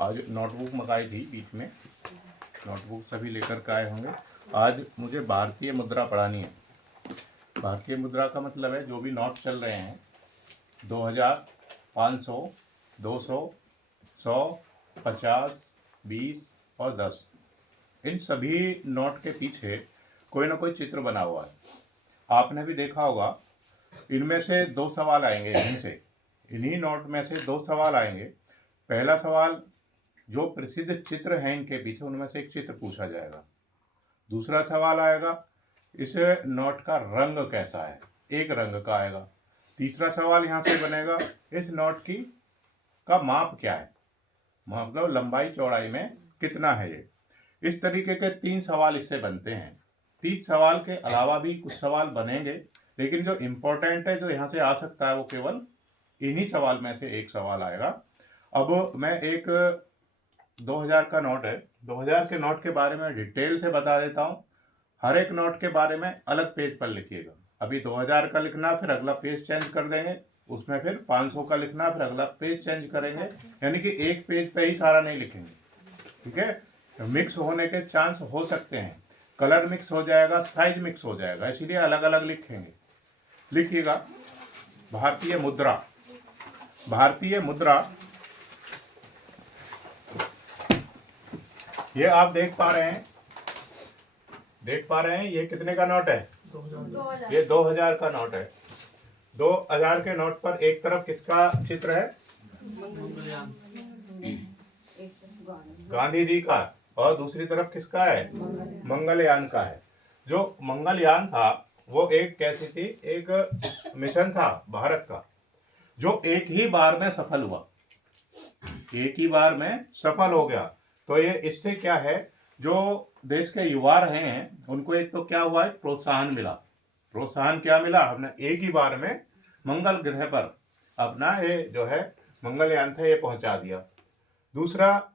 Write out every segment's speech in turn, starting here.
आज नोटबुक मंगाई थी बीच में, नोटबुक सभी लेकर के आए होंगे। आज मुझे भारतीय मुद्रा पढ़ानी है। भारतीय मुद्रा का मतलब है जो भी नोट चल रहे हैं 2000, 500, 200, 100, 50, 20 और 10, इन सभी नोट के पीछे कोई ना कोई चित्र बना हुआ है। आपने भी देखा होगा, इनमें से दो सवाल आएंगे, इन्हीं नोट में से दो सवाल आएंगे। पहला सवाल, जो प्रसिद्ध चित्र हैं इनके पीछे उनमें से एक चित्र पूछा जाएगा। दूसरा सवाल आएगा, इस नोट का रंग कैसा है, एक रंग का आएगा। तीसरा सवाल यहाँ से बनेगा, इस नोट की का माप क्या है, मतलब लंबाई चौड़ाई में कितना है ये। इस तरीके के 3 सवाल इससे बनते हैं। 30 सवाल के अलावा भी कुछ सवाल बनेंगे, लेकिन जो इम्पोर्टेंट है, जो यहाँ से आ सकता है, वो केवल इन्हीं सवाल में से एक सवाल आएगा। अब मैं एक 2000 का नोट है, 2000 के नोट के बारे में डिटेल से बता देता हूँ। हर एक नोट के बारे में अलग पेज पर लिखिएगा। अभी 2000 का लिखना, फिर अगला पेज चेंज कर देंगे, उसमें फिर 500 का लिखना, फिर अगला पेज चेंज करेंगे, यानी कि एक पेज पे ही सारा नहीं लिखेंगे, ठीक है। तो मिक्स होने के चांस हो सकते हैं, कलर मिक्स हो जाएगा, साइज मिक्स हो जाएगा, इसीलिए अलग अलग लिखेंगे। लिखिएगा, भारतीय मुद्रा। भारतीय मुद्रा, ये आप देख पा रहे हैं, ये कितने का नोट है? 2000। ये 2000 का नोट है। 2000 के नोट पर एक तरफ किसका चित्र है? गांधी जी का, और दूसरी तरफ किसका है? मंगलयान का है। जो मंगलयान था वो एक कैसी थी, एक मिशन था भारत का, जो एक ही बार में सफल हुआ, एक ही बार में सफल हो गया। तो ये इससे क्या है, जो देश के युवा रहे हैं उनको एक तो क्या हुआ है, प्रोत्साहन मिला। प्रोत्साहन क्या मिला? हमने एक ही बार में मंगल ग्रह पर अपना ये जो है मंगलयान था ये पहुंचा दिया। दूसरा,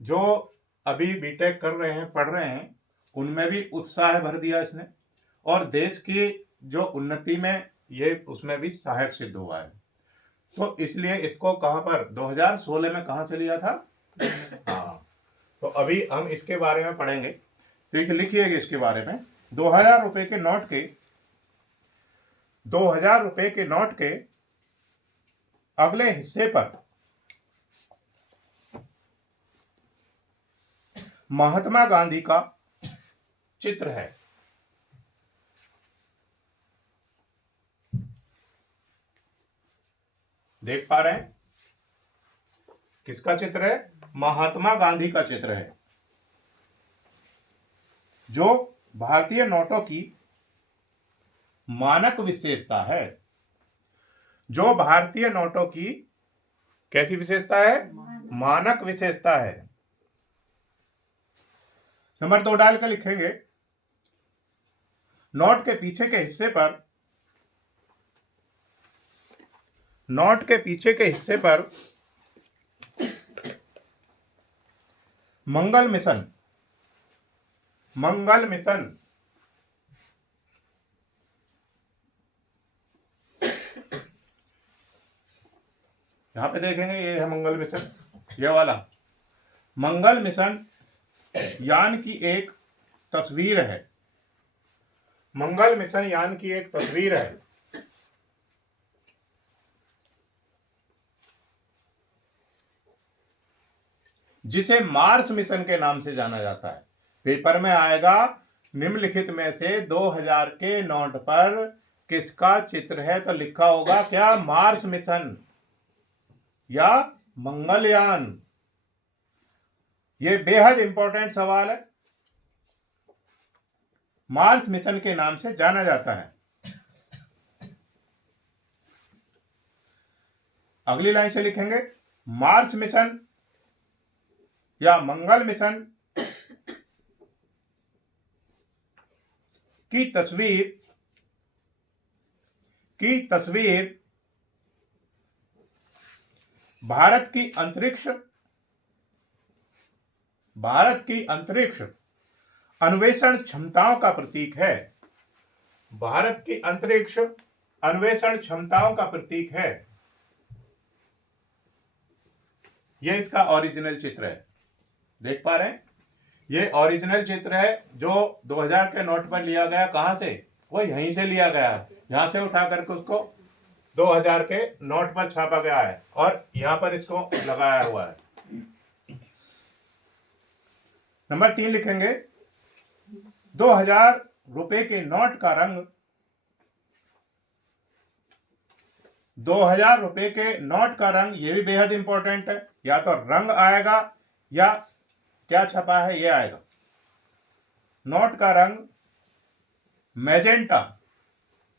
जो अभी बीटेक कर रहे हैं, पढ़ रहे हैं, उनमें भी उत्साह भर दिया इसने, और देश की जो उन्नति में ये उसमें भी सहायक सिद्ध हुआ है। तो इसलिए इसको कहां पर 2016 में कहां से लिया था? हाँ, तो अभी हम इसके बारे में पढ़ेंगे। ठीक है, लिखिएगा इसके बारे में। 2000 रुपए के नोट के 2000 रुपए के नोट के अगले हिस्से पर महात्मा गांधी का चित्र है। देख पा रहे हैं किसका चित्र है? महात्मा गांधी का चित्र है, जो भारतीय नोटों की मानक विशेषता है। जो भारतीय नोटों की कैसी विशेषता है? मानक विशेषता है। नंबर 2 डाल कर लिखेंगे, नोट के पीछे के हिस्से पर, नोट के पीछे के हिस्से पर मंगल मिशन, मंगल मिशन यहां पे देखेंगे, ये है मंगल मिशन, ये वाला मंगल मिशन यान की एक तस्वीर है। मंगल मिशन यान की एक तस्वीर है, जिसे मार्स मिशन के नाम से जाना जाता है। पेपर में आएगा, निम्नलिखित में से 2000 के नोट पर किसका चित्र है? तो लिखा होगा क्या? मार्स मिशन या मंगलयान। ये बेहद इंपॉर्टेंट सवाल है, मार्स मिशन के नाम से जाना जाता है। अगली लाइन से लिखेंगे, मार्स मिशन या मंगल मिशन की तस्वीर भारत की अंतरिक्ष अन्वेषण क्षमताओं का प्रतीक है। भारत की अंतरिक्ष अन्वेषण क्षमताओं का प्रतीक है। ये इसका ओरिजिनल चित्र है, देख पा रहे हैं? ये ओरिजिनल चित्र है जो 2000 के नोट पर लिया गया। कहां से? वो यहीं से लिया गया है, यहां से उठा करके उसको 2000 के नोट पर छापा गया है और यहां पर इसको लगाया हुआ है। नंबर 3 लिखेंगे, 2000 रुपए के नोट का रंग, 2000 रुपए के नोट का रंग, ये भी बेहद इंपॉर्टेंट है। या तो रंग आएगा या क्या छपा है ये आएगा। नोट का रंग मैजेंटा,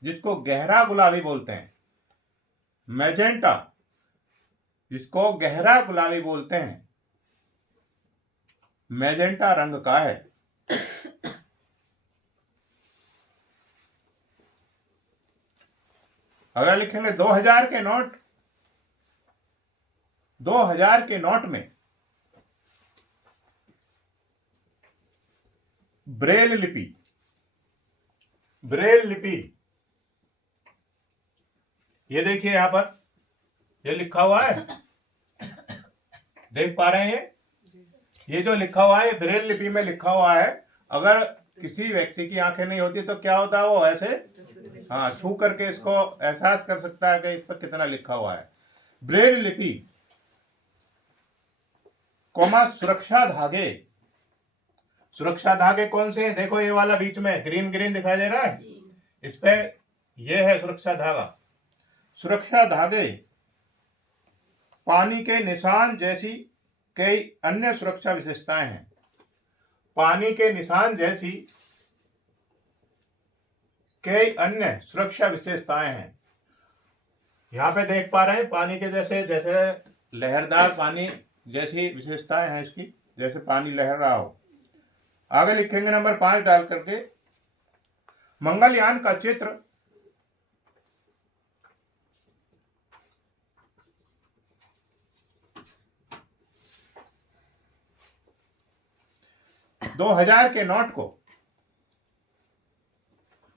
जिसको गहरा गुलाबी बोलते हैं, मैजेंटा जिसको गहरा गुलाबी बोलते हैं, मैजेंटा रंग का है। अगला लिखेंगे 2000 के नोट, 2000 के नोट में ब्रेल लिपि, ब्रेल लिपि, ये देखिए यहां पर ये लिखा हुआ है, देख पा रहे हैं? ये जो लिखा हुआ है ब्रेल लिपि में लिखा हुआ है। अगर किसी व्यक्ति की आंखें नहीं होती तो क्या होता है, वो ऐसे हाँ छू करके इसको एहसास कर सकता है कि इस पर कितना लिखा हुआ है। ब्रेल लिपि, कोमा सुरक्षा धागे, सुरक्षा धागे कौन से हैं? देखो ये वाला बीच में ग्रीन ग्रीन दिखाई दे रहा है, इस पे ये है सुरक्षा धागा। सुरक्षा धागे पानी के निशान जैसी कई अन्य सुरक्षा विशेषताएं हैं। पानी के निशान जैसी कई अन्य सुरक्षा विशेषताएं हैं। यहां पे देख पा रहे हैं पानी के जैसे जैसे लहरदार पानी जैसी विशेषताएं हैं इसकी, जैसे पानी लहर रहा हो। आगे लिखेंगे नंबर 5 डाल करके, मंगलयान का चित्र, दो हजार के नोट को,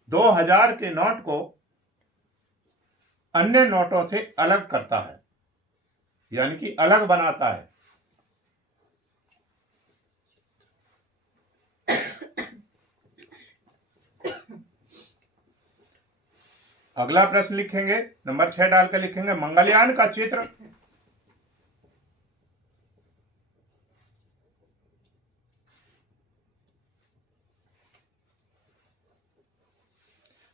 2000 के नोट को अन्य नोटों से अलग करता है, यानी कि अलग बनाता है। अगला प्रश्न लिखेंगे नंबर 6 डालकर लिखेंगे, मंगलयान का चित्र,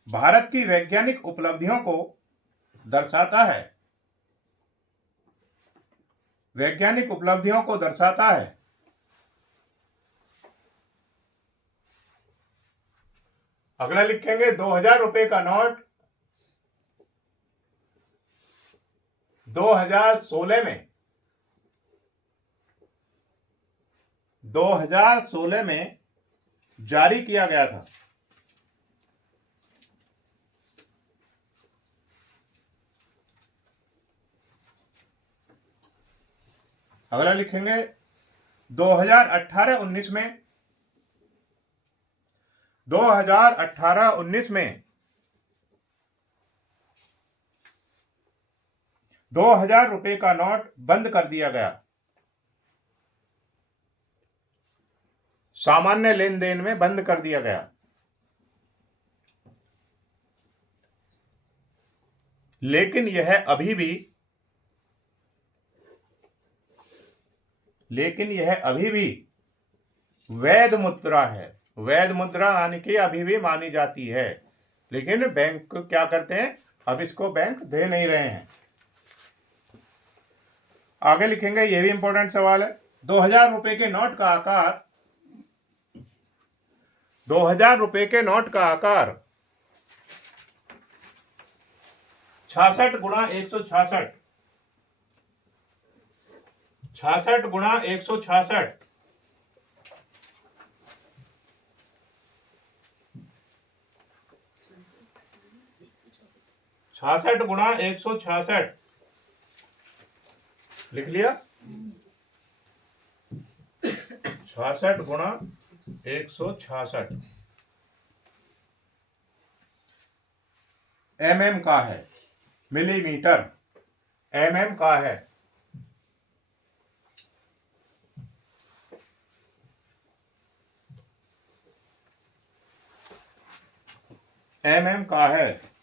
भारत की वैज्ञानिक उपलब्धियों को दर्शाता है, वैज्ञानिक उपलब्धियों को दर्शाता है। अगला लिखेंगे 2000 रुपए का नोट 2016 में, 2016 में जारी किया गया था। अगला लिखेंगे 2018-19 में, 2018-19 में 2000 रुपए का नोट बंद कर दिया गया, सामान्य लेन देन में बंद कर दिया गया। लेकिन यह अभी भी वैध मुद्रा है। वैध मुद्रा यानी कि अभी भी मानी जाती है, लेकिन बैंक क्या करते हैं, अब इसको बैंक दे नहीं रहे हैं। आगे लिखेंगे, यह भी इंपॉर्टेंट सवाल है, 2000 रुपए के नोट का आकार, 2000 रुपए के नोट का आकार 66 गुणा 166, 66 गुणा 166, 66 गुणा 166 लिख लिया, 66 गुणा 166 mm का है, मिलीमीटर mm का है। एम का है